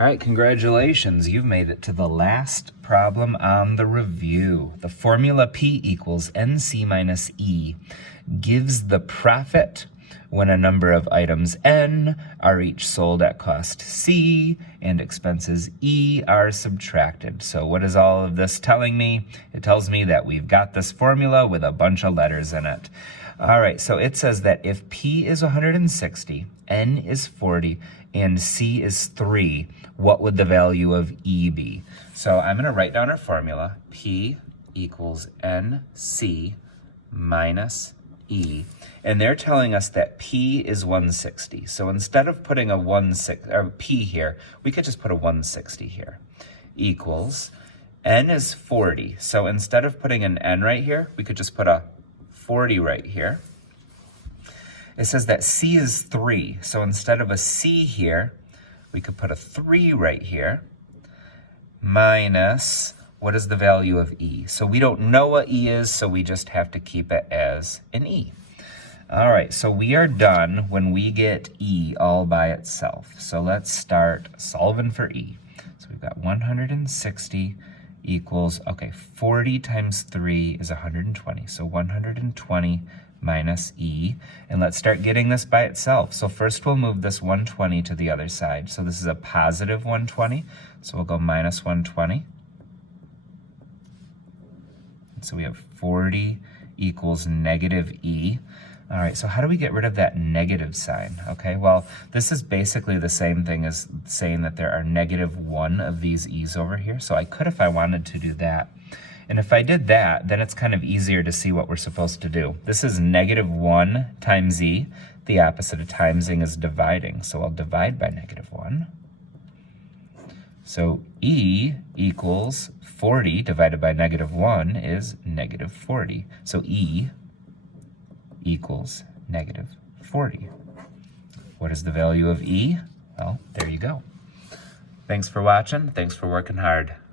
All right, congratulations. You've made it to the last problem on the review. The formula P equals NC minus E gives the profit when a number of items N are each sold at cost C and expenses E are subtracted. So what is all of this telling me? It tells me that we've got this formula with a bunch of letters in it. All right, so it says that if P is 160, N is 40, and C is 3, what would the value of E be? So I'm gonna write down our formula. P equals NC minus E. And they're telling us that P is 160. So instead of putting a P here, we could just put a 160 here. Equals, N is 40. So instead of putting an N right here, we could just put a 40 right here. It says that C is 3. So instead of a C here, we could put a 3 right here. Minus, what is the value of E? So we don't know what E is, so we just have to keep it as an E. All right, so we are done when we get E all by itself. So let's start solving for E. So we've got 160 equals, okay, 40 times 3 is 120. So 120 minus E. And let's start getting this by itself. So first we'll move this 120 to the other side. So this is a positive 120. So we'll go minus 120. So we have 40 equals negative E. All right, so how do we get rid of that negative sign? Okay, well, this is basically the same thing as saying that there are negative 1 of these E's over here. So I could, if I wanted to, do that. And if I did that, then it's kind of easier to see what we're supposed to do. This is negative 1 times E. The opposite of timesing is dividing. So I'll divide by negative 1. So E equals 40 divided by negative 1 is negative 40. So E equals negative 40. What is the value of E? Well, there you go. Thanks for watching. Thanks for working hard.